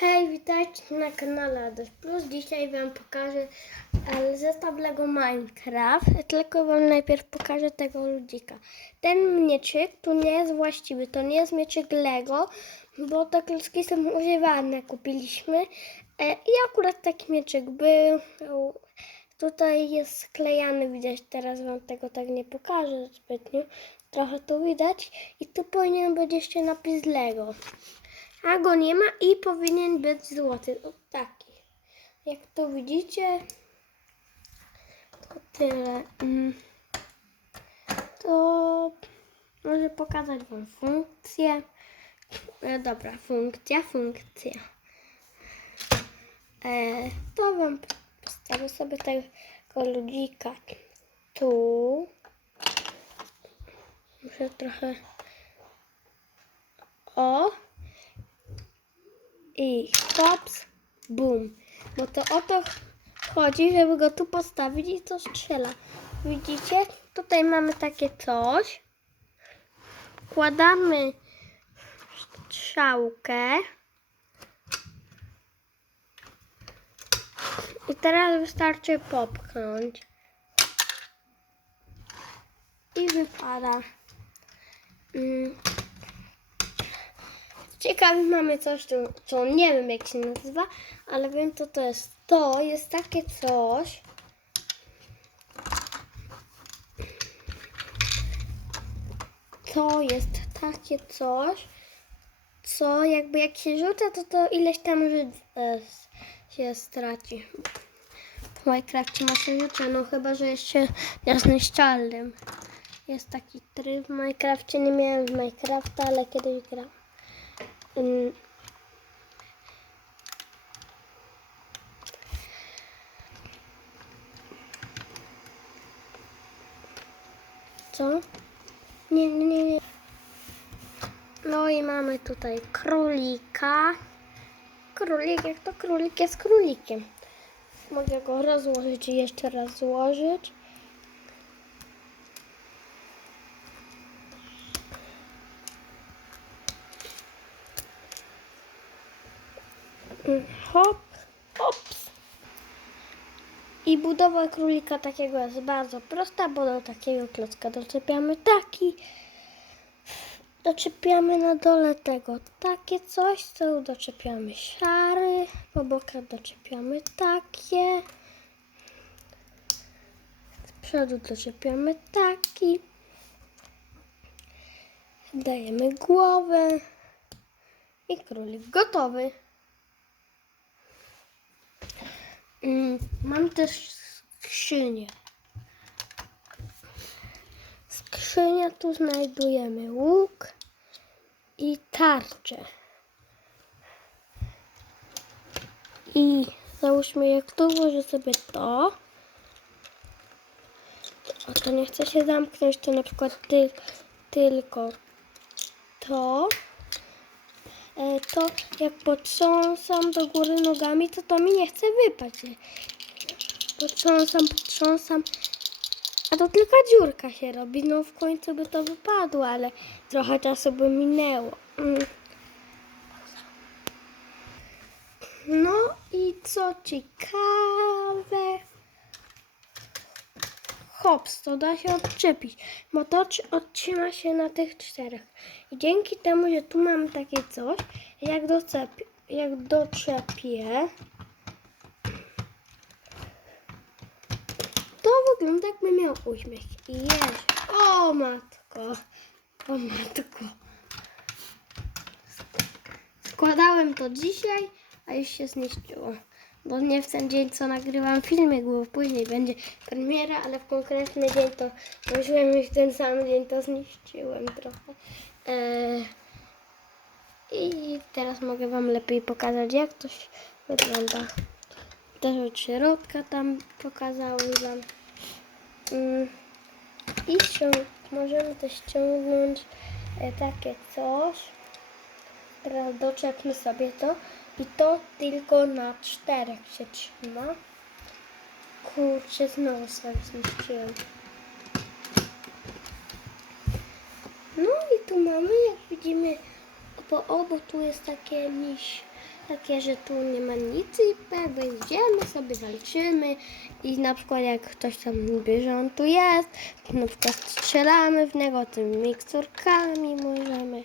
Hej, witajcie na kanale Adaś Plus. Dzisiaj Wam pokażę e, zestaw Lego Minecraft. Tylko Wam najpierw pokażę tego ludzika. Ten mieczyk tu nie jest właściwy, to nie jest mieczyk Lego, bo te klocki są używane, kupiliśmy. E, I akurat taki mieczyk był. Tutaj jest sklejany, widać, teraz Wam tego tak nie pokażę zbytnio. Trochę tu widać. I tu powinien być jeszcze napis Lego. A go nie ma i powinien być złoty. O, taki. Jak tu widzicie, to tyle. Mm. To może pokazać Wam funkcję. E, dobra, funkcja, funkcja. E, to Wam postawię sobie tego ludzika tu. Muszę trochę... O! I hops, bum. Bo to o to chodzi, żeby go tu postawić i to strzela. Widzicie? Tutaj mamy takie coś. Wkładamy strzałkę. I teraz wystarczy popchnąć. I wypada. Mm. Ciekawy mamy coś, co, co nie wiem jak się nazywa, ale wiem co to jest. To jest takie coś. To jest takie coś, co jakby jak się rzuca, to to ileś tam żyć e, się straci. W Minecrafcie ma się rzuca, no chyba, że jeszcze niezniszczalnym. Jest taki tryb w Minecrafcie, nie miałem w Minecrafta, ale kiedyś grałem. Mm. Co? Nie, nie, nie, nie. No i mamy tutaj królika. Królik, jak to królik jest królikiem. Mogę go rozłożyć i jeszcze raz złożyć. Hop, hops. I budowa królika takiego jest bardzo prosta, bo do takiego klocka doczepiamy taki. Doczepiamy na dole tego takie coś, co doczepiamy szary, po bokach doczepiamy takie. Z przodu doczepiamy taki. Dajemy głowę i królik gotowy. Mm, Mam też skrzynię. Skrzynia tu znajdujemy łuk i tarczę. I załóżmy, jak tu włożę sobie to, a to nie chce się zamknąć, to na przykład ty, tylko to, to jak potrząsam do góry nogami, to to mi nie chce wypaść. Potrząsam, potrząsam, a to tylko dziurka się robi. No w końcu by to wypadło, ale trochę czasu by minęło. Mm. No i co ciekawe, hops, to da się odczepić, bo to trz- odtrzyma się na tych czterech. I dzięki temu, że tu mamy takie coś, jak, docep- jak doczepię, to wygląda jakby miał uśmiech. I jest. O matko, o matko. Składałem to dzisiaj, a już się zniszczyło. Bo nie w ten dzień, co nagrywam filmik, bo później będzie premiera, ale w konkretny dzień to włożyłem już ten sam dzień, to zniszczyłem trochę. Eee, I teraz mogę Wam lepiej pokazać, jak to się wygląda. Też od środka tam pokazały Wam. Mm. I możemy też ściągnąć e, takie coś. Teraz doczepmy sobie to. I to tylko na czterech się trzyma. Kurczę, znowu sobie zniszczyłem. No i tu mamy, jak widzimy, po obu tu jest takie niż takie, że tu nie ma nic i jakby idziemy sobie, walczymy i na przykład jak ktoś tam że on tu jest, na przykład strzelamy w niego tymi miksturkami możemy.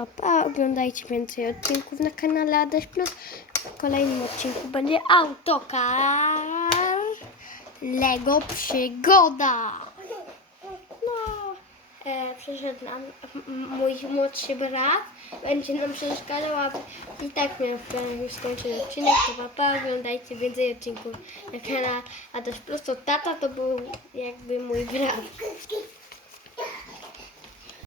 Papa, oglądajcie więcej odcinków na kanale Adaś Plus. W kolejnym odcinku będzie autokar Lego Przygoda. No, e, przyszedł nam mój młodszy brat, będzie nam przeszkadzał, a i tak miał prawie już skończyć odcinek, to papa, oglądajcie więcej odcinków na kanale Adaś Plus. To tata to był jakby mój brat.